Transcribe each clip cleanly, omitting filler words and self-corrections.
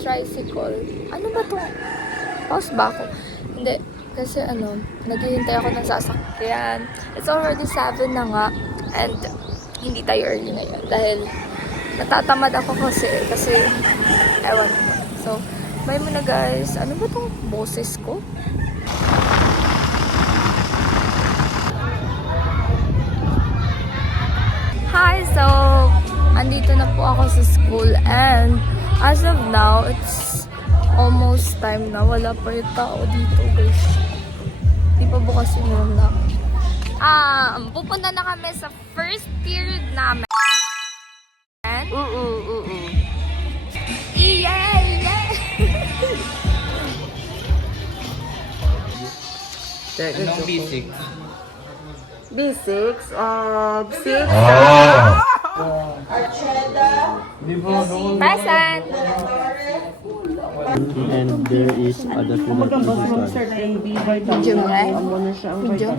tricycle. Ano ba to? Pause ba ako? Hindi. Kasi naghihintay ako ng sasakyan. It's already 7 na nga. And hindi tayo early na yun. Dahil natatamad ako kasi ewan ko. So, bye muna guys. Ano ba tong boses ko? Hi! So, andito na po ako sa school and as of now, it's almost time na. Wala pa yung tao dito guys. Di pa bukas yung room namin. Pupunta na kami sa first period namin. Anong B6? B6, 6. Present! And there is other food that is Medium, right? Medium?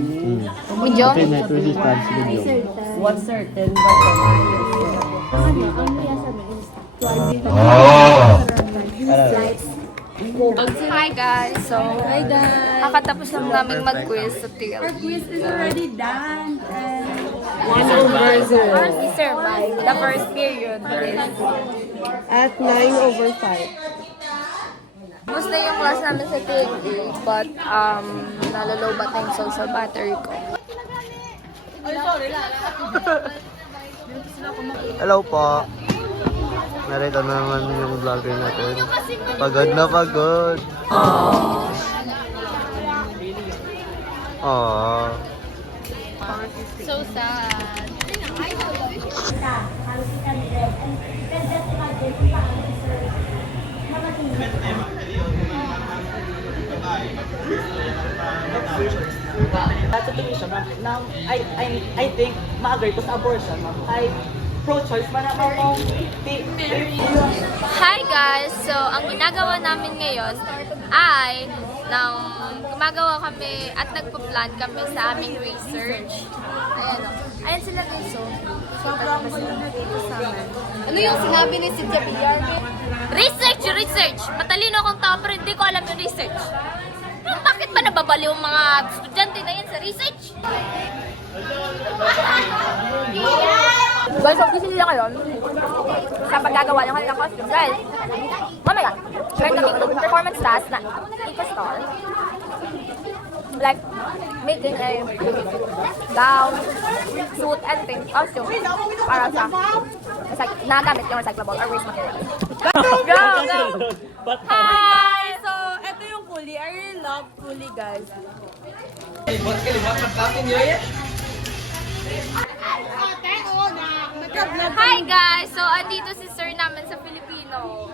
Medium? Okay, net resist tabs medium. What certain Hi guys! So, kakatapos lang namin mag-quiz sa TL. Our quiz is already done. We survived the first period. At 9/5. Gusto yung class namin sa TNT, but nalolobat na yung social battery ko. Hello po. Narito na naman yung vlogger natin. Pagod na pagod. Aww. So sad. That situation, now I think ma-agree ko sa abortion, ma'am. Kay pro-choice man naman mo. Hi guys! So, ang ginagawa namin ngayon ay gumagawa kami at nagpa-plan kami sa aming research. Ayan o. Ayan sila guys o. Ano yung sinabi ni Cynthia Villarme? Research! Research! Matalino akong tao pero hindi ko alam yung research. Bakit ba nababaliw ang mga estudyante na yan sa research? Guys, so busy nila ngayon sa paggagawa ng kanilang costume. Dahil, mamaya, meron kaming performance task na eco-star. Like, making a gown, suit, and pink costume para sa nagamit yung recyclable or waste material. Go! Hi! So, ito yung Fully. I really love Fully, guys. Hi guys! So, andito si sir namin sa Filipino.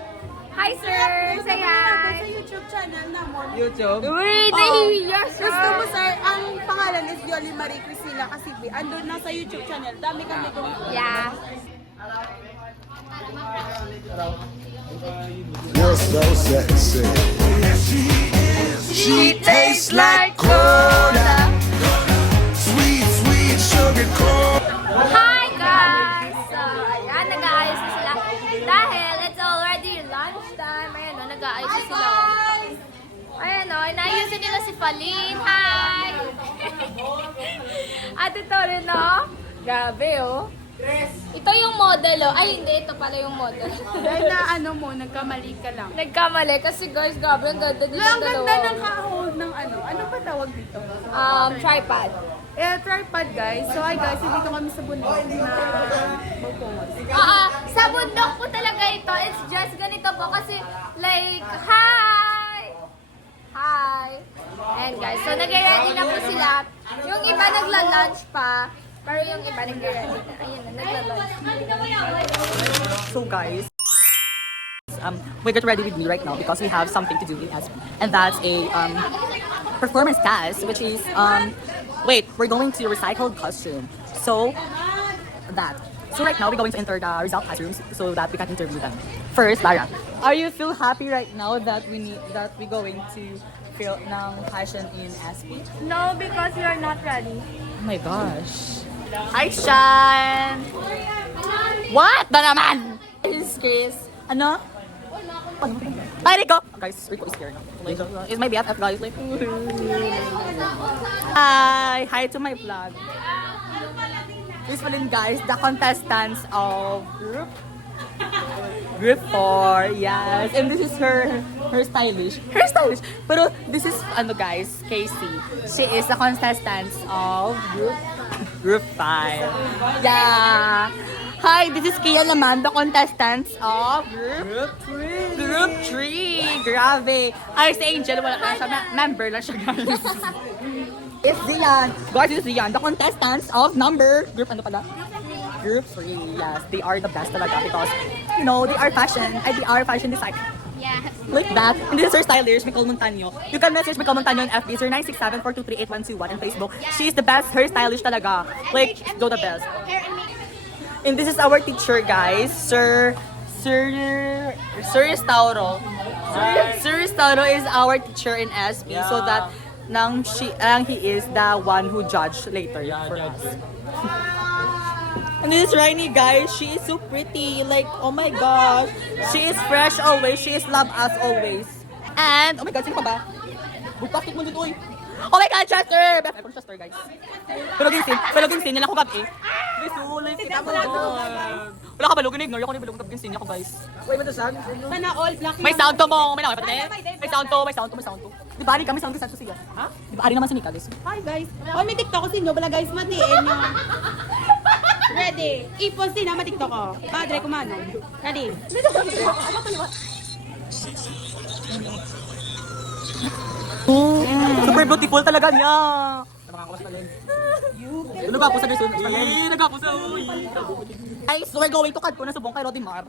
Hi sir! Say hi! Sa YouTube channel naman. YouTube? Uy, nahihiya siya! Gusto mo, sir, ang pangalan is Yoli Marie Cristina Casibi. Andun na sa YouTube channel. Dami kami kung... Yeah. You're so sexy. She tastes like cola. Sweet, sweet sugar cola. Hi guys! So, ayan, nag-aayos na sila. Dahil it's already lunchtime. Ayan o, nag-aayos na sila. Ayan o, inaayusin nila si Pauline. Hi! At ito rin o. Grabe o. Ito yung model o. Ay, hindi. Ito pala yung model. Dahil na nagkamali ka lang. Nagkamali kasi guys, grabe ang ganda dito Ang ng ganda dalawa. ng ka-hold ng ano pa tawag dito? Tripod. Tripod, guys. So, hi guys, dito kami sa bundok na magpungos. Sa bundok po talaga ito. It's just ganito po kasi like, hi! Hi! And guys, so nag-ready na po sila. Yung iba nagla-lunch pa. Pero yung iba nag-ready na. Ayun na, nagla-lunch. So guys, we get ready with me right now because we have something to do in SP. And that's a performance task, which is, wait, we're going to recycled costume. So, that. So right now, we're going to enter the result classrooms so that we can interview them. First, Lara, are you feel happy right now that we're going to feel ng fashion in SP? No, because we are not ready. Oh my gosh. Hi, Shan! What? Na naman! This is Chris. Ano? Hi, Rico! Guys, Rico is here now. Like, is my BFF, guys. Like, hi to my vlog. Please follow guys, the contestants of Group 4, yes. And this is her stylish. Pero this is, guys, Casey. She is the contestant of Group 5. Yeah. Hi, this is Kia naman, the contestants of Group 3. Grabe. Ay, si Angel, wala lang siya. Member lang siya, guys. It's Zian. Guys, this is Zian, the contestants of Group 3. Yes, they are the best talaga because, you know, they are fashion design. Yes. Like that. And this is her stylist, Nicole Montaño. You can message Nicole Montaño on FB, 0967-423-8121 on Facebook. She is the best hairstylist talaga. Like, go the best. Hair and makeup. And this is our teacher, guys. Sir Restauro. Sir Restauro is our teacher in SB, so that he is the one who judged later for us. And this is Rainy, guys. She is so pretty. Like, oh my gosh. She is fresh always. She is love us always. And, oh my God, sino pa ba? Bukpakit mo dito, uy. Oh my God, Chester! Best ever Chester, guys. Pero ginsin nila ko gabi. Guys, ulit kita mo. Wala ka balog, ignore ako na balog gabi ginsin niya ko, guys. Wait, ano sound? Sana all black. May sound to mo. May sound to. Di ba, kami sound to sa siya? Ha? Di ba, ari naman si Nika, guys. Hi guys. Oh, may TikTok ko sinyo. Bala guys, matiin nyo. Ready? I-post din na ma-TikTok ko. Padre, kumano. Ready? Super beautiful talaga niya. Nagapo sa Gerson. Nagapo sa Guys, we're going to Kadko na subong kay Rodimar.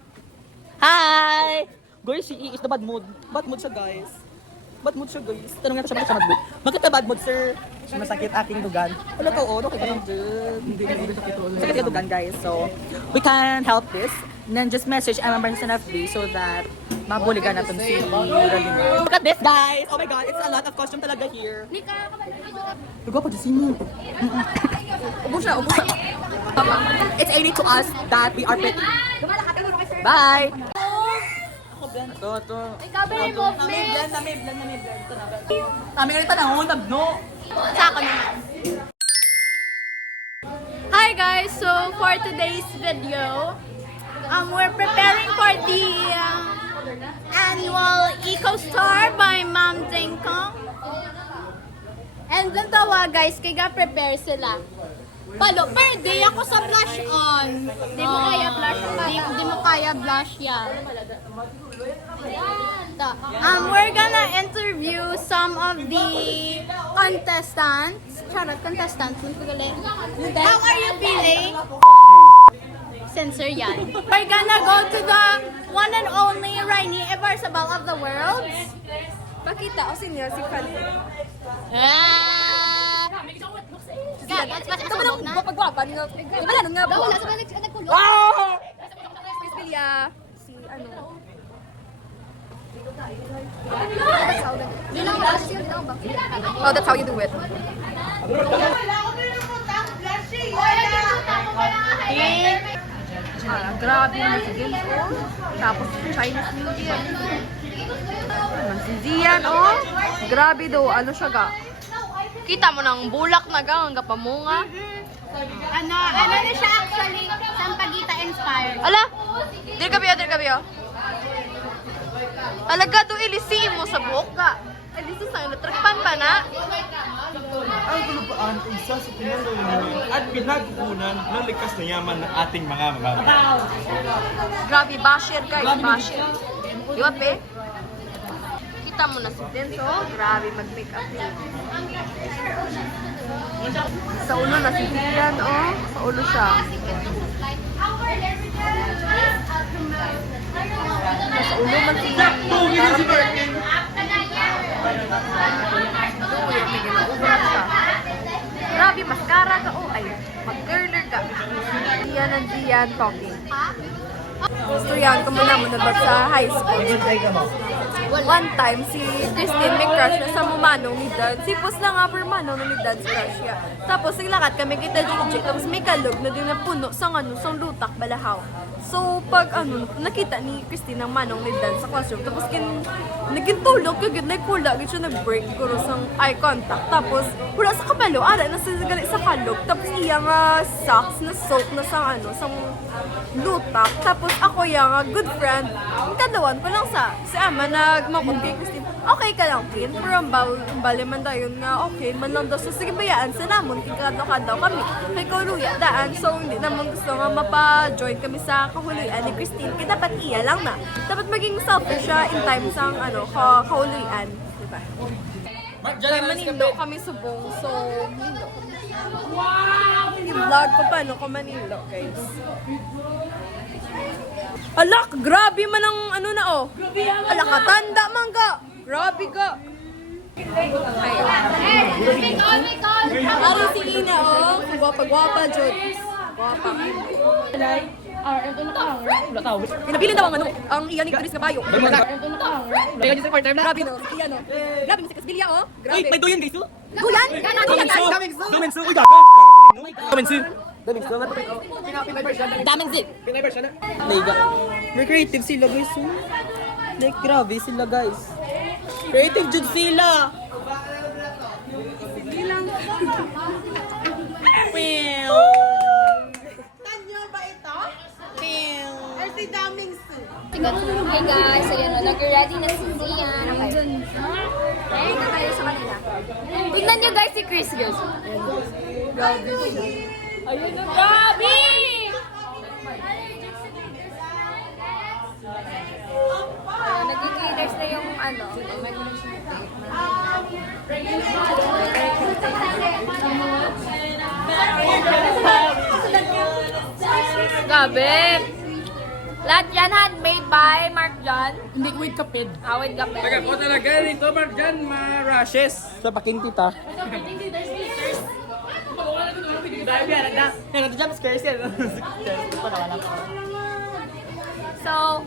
Hi! Guys, she is the bad mood. Bad mood siya, guys. Tanong nga siya, bakit siya bad mood? Bakit ka bad mood, sir? Masakit aking dugan. Wala ka, okay ka lang, sir. Masakit yung dugan, guys. So, we can help this. And then just message Emma Branson FB so that mabuligan natin si Rodimar. Look at this, guys! Oh my God, it's a lot of costume talaga here. Lugo pa, Jessine. Ubus siya. It's aimed to us that we are pretty. Bye! Ito. Ikaw ba yung movement? Nami blend. Kami nga rin tanahon, tabno. Sa akin naman. Hi guys! So for today's video, we're preparing for the annual Eco Star by Ma'am Dengkong. And dun tawa guys, kaya prepare sila. Palo, birthday ako sa blush on. Di mo kaya blush on. Di mo kaya blush yan. We're gonna interview some of the contestants. Charot, contestants. How are you feeling? Censor yan. We're gonna go to the one and only Rainy Evarsabal of the world. Pakita ko siya si Kali. Pagwapa niyo. Wala nang nga po. Wala sa nagkulo. Si ano. Oh, that's how you do it. Grabe na si James, oh. Tapos Chinese New Year. Si Zian, oh. Grabe daw, ano siya ga? Kita mo ng bulak na ga, hanggang pamunga. Ano na siya actually, Sampaguita inspired. Ala, dir kabiyo. Alaga do ilisi mo sa buhok ka. Ilisi sa natragpan ba na? Ang kalupaan ay isa sa pinangalan at pinagkukunan ng likas na yaman ng ating mga mamamayan. Grabe, basher guys, basher. Di ba, pe? Kita mo na si Denso, grabe mag-makeup niya. Sa ulo na si Zian, oh. Sa ulo siya. Sa ulo man si grabe, mascara ka, oh. Ay, mag-curler ka. Zian and Zian talking. Gusto yan, kung muna mo na ba sa high school? one time, si Christine may crush na sa mumanong ni Dad. Si Pus na nga per manong ni Dad's crush niya. Tapos, naglakat kami kita Jig. Tapos may kalog na din na puno sa lutak, balahaw. So, pag nakita ni Christine ang manong ni Dad sa classroom. Tapos, nagintulog, kagid, nagkula, gid siya nag-break, guro sang eye contact. Tapos, wala sa kabalo, ara na sa gali sa kalog. Tapos, iya nga socks na soap na sa lutak. Tapos, ako yung good friend, kadawan ko lang sa ama nagmakot kay Christine. Okay ka lang, Pin. Pero ang bali man dayon nga, okay, man lang daw. So, sige bayaan sa namon, kikadlaw kami. Kay Kauluya, daan. So, hindi naman gusto nga mapa-join kami sa kahuluyan ni Christine. Kaya dapat iya lang na. Dapat maging selfish siya in time sa kahuluyan. Diba? Kaya Manilo kami subong. So, Manilo kami. Wow! I-vlog ko paano ko Manilo, guys. Alak, grabe man ang na Alak, katanda man ka. Grabe ka. Ari si Ina, Gwapa-gwapa, Jod. Gwapa. Pinabilin daw ang iyan ni Chris Caballo. Kaya di sa part-time na. Grabe no, iyan no. Grabe mo si Casbilia, Grabe. Wait, may duyan guys, Duyan? Domensu, uy, gaga. Domensu. Daming zip. May creative sila guys. Like, grabe sila guys. Creative jud sila. Tanyo ba ito? Ay, si Daming Su. Hey guys, ayan na, nag-ready na si Zian. Ready na tayo sa kanila. Tignan nyo guys si Chris, guys. Grabe. Ayun na, grabe! Nag-glitters na yung Grabe! Lahat yan handmade by Mark John. Hindi ko with kapid. With kapit. Taga po talaga nito, Marjan, ma-rashes. Sa paking tita. Dahil yan, nag-jump scares yan. So,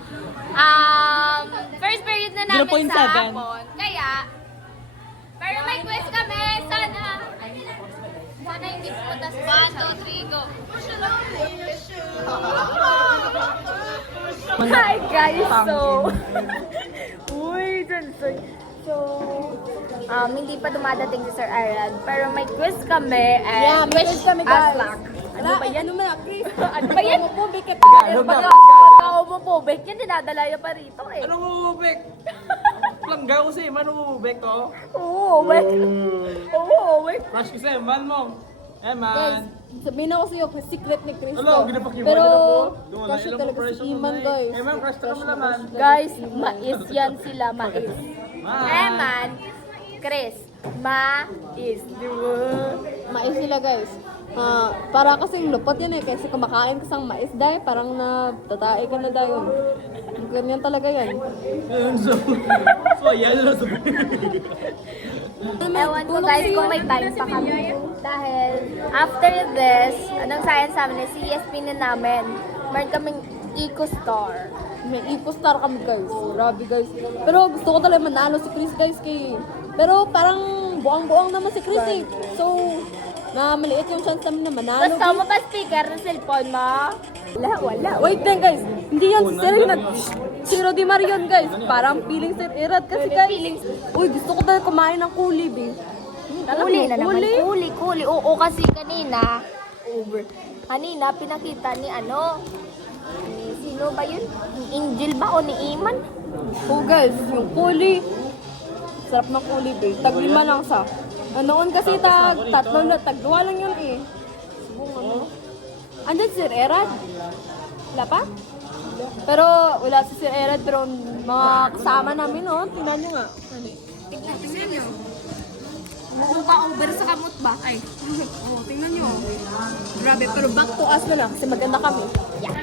first period na namin 0.7. sa hapon. Kaya, pero may quiz kami. Sana hindi pupunta sa 1, 2, 3, go. Hi guys, so, hindi pa dumadating si Sir Arad, pero may quiz kami and wish us luck. Ano ba yan? Ano ba yan? Homophobic ka pa. Pagka homophobic yan, dinadala yan pa rito eh. Ano bububek? Langga ko si Iman, ano bububek ko? Oo, wait. Rush ko sa Iman mo. Guys, sabihin ako sa'yo, secret ni Chris. Hello, ginapakiwan Pero, na po. kasi talaga si Iman, guys. Iman, crush ka naman naman. Guys, mais yan sila, mais. Eman, Chris, mais. Mais sila, guys. Para kasing lupot yan eh, kasi kumakain ka sang mais, dahil parang natatae ka na dahil. Ganyan talaga yan. So, ayan na sa Ewan ko guys kung may time pa kami. Dahil after this, anong science namin, CSP na namin. Meron kaming eco-star. May eco-star kami, guys. Grabe, guys. Pero gusto ko talaga manalo si Chris, guys. Pero parang buang-buang naman si Chris eh. So, maliit yung chance namin na manalo. Gusto mo pa speaker ng cellphone mo? Wala. Wait lang, guys. Hindi yan si Sir si Rodi Marion, guys. Parang feeling Sir Erad kasi, guys. Uy, gusto ko talaga kumain ng kulib eh. Kuli na naman. Kuli. Oo, kasi kanina, pinakita ni sino ba yun? Ni Angel ba o ni Iman? Oh, guys, yung kuli. Sarap ng kulib eh. Tag-5 lang sa. Noon kasi tag-2 lang yun eh. Andyan si Sir Erad? Wala pa? Pero wala si Sir Erad, pero mga kasama namin, tingnan nyo nga. Tingnan nyo. Mukha over sa kamot ba? Ay, tingnan nyo. Grabe, pero back to us na lang, kasi maganda kami. Yeah.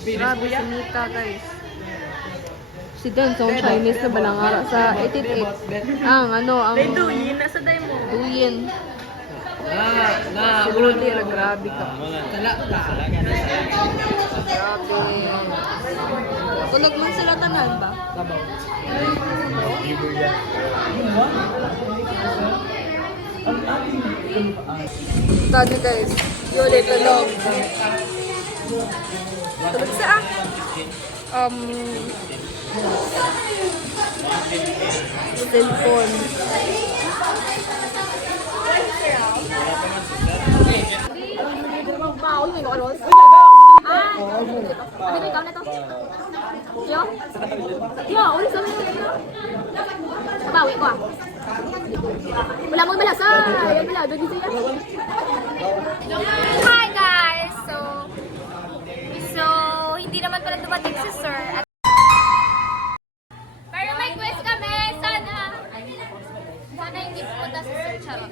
Grabe si Mika, guys. Si Densong Chinese na balangara sa 888. Ang Duyin, nasa day mo. Duyin. Grabe ka. Grabe. Tulog man sila tanan ba? Tadi guys, yun tulog. Tulog sa cellphone. Sabi ko, ikaw na to. Yo? Yo, ulit sa mga. Kabawi ko ah. Wala mong balas ah. Yan pala, doon siya. Hi guys! So, hindi naman pala dumating si Sir. Pero may quiz kami. Sana hindi pupunta si Sir Charot.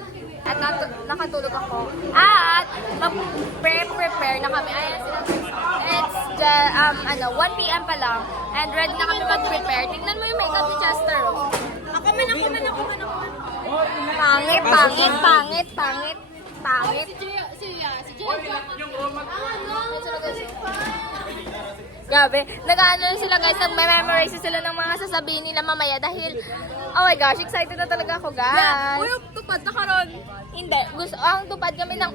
At nakatulog ako. At mag-prepare na kami. Ayan sila. It's 1 p.m. pa lang. And ready na kami mag-prepare. Tignan mo yung makeup ni Chester. Oh. Ako man. Pangit. Si Jay. Grabe. Nag-ano sila guys. Nag-memorize sila ng mga sasabihin nila mamaya. Dahil, oh my gosh, excited na talaga ako guys. Uy, tupad na karon. Hindi. Ang tupad kami ng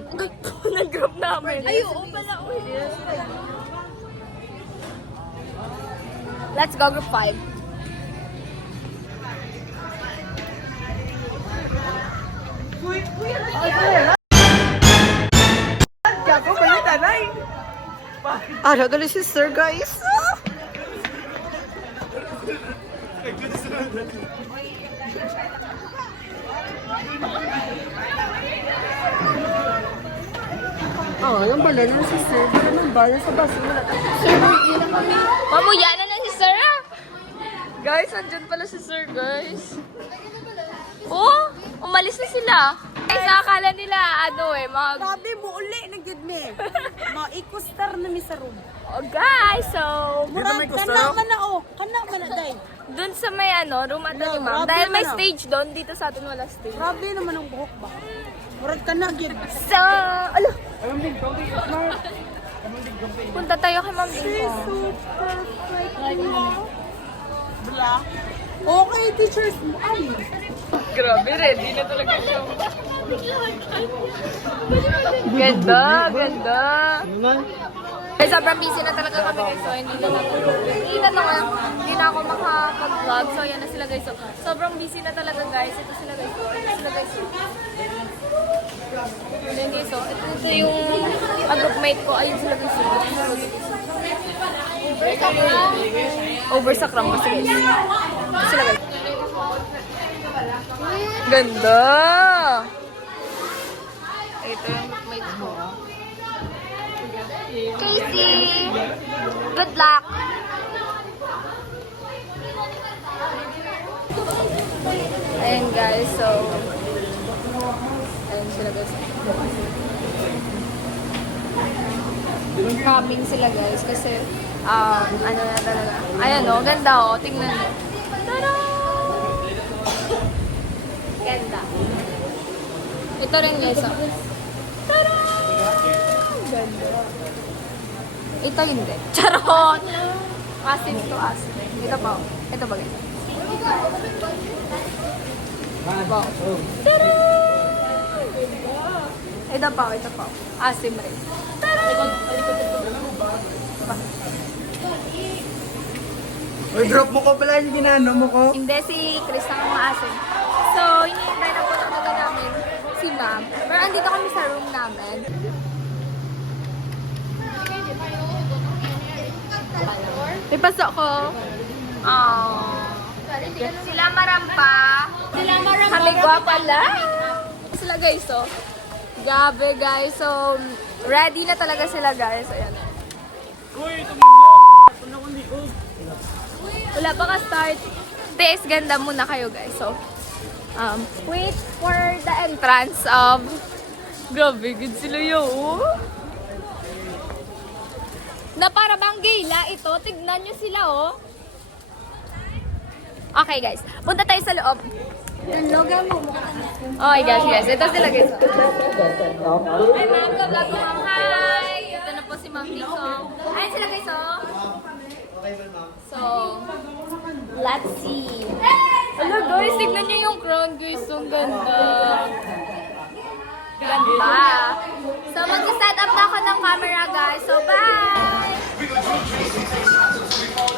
group namin. Ay, oo pala. Uy. Let's go, group 5. Araw dali si Sir, guys. Yung pala na si Sir. Anong bala sa basura? Sir, hindi na kami. Mamuya na si Sir ah. Guys, andyan pala si Sir, guys. Oh, umalis na sila. Guys, akala nila Sabi mo uli na gid me. Ikustar na mi sa room. Oh guys, so Murag kana man na kana man na day. dun sa may room at ni ma'am. grabe Dahil may naman, stage doon, dito sa atin wala stage. Grabe naman ang buhok ba. Murag kana gid. So, punta tayo kay Ma'am Dinko. Okay, teachers mo ay. Grabe, ready na talaga siya. Ganda. Ay, sobrang busy na talaga kami guys. So, hindi na ako makapag-vlog. So, yan na sila guys. So, sobrang busy na talaga guys. Ito sila guys. Ayan guys. So, ito yung groupmate ko. Ayun sila guys. Over sa cram kasi guys. Ito sila guys. Ganda! Ito yung groupmate ko. Casey! Good luck! Ayan guys, so ayan sila guys. Cropping sila guys kasi ano na talaga. Ayan o, ganda o. Tingnan mo. Tada! Ganda. Ito rin guys o. Tada! Ganda. Ito hindi. Charot! Asin to asin. Ito pa. Ito ba guys? Ito. Tada! Ito pa. Asim rin. Tada! Uy, drop mo ko pala yung ginano mo ko. Hindi, si Chris ang maasin. So, hinihintay na po talaga namin si ma'am. Pero andito kami sa room namin. Ipasok ko. Sila marampa. Kami gwapa lang. Sila guys, so. Gabi guys. So, ready na talaga sila guys. Ayan. Wala pa ka-start. This, ganda muna kayo guys. So, wait for the entrance of... Grabe, good sila yun. Na para bang gala ito. Tignan nyo sila oh. Okay guys, punta tayo sa loob. Okay guys. Ito sila guys. Hi ma'am, vlog ko ma'am. Hi! Ito na po si Ma'am Nico. Ayan sila guys oh. So, let's see. Hello guys, tignan niyo yung crown guys. Ang ganda. Ganda. So, mag-set up na ako ng camera guys. So, bye!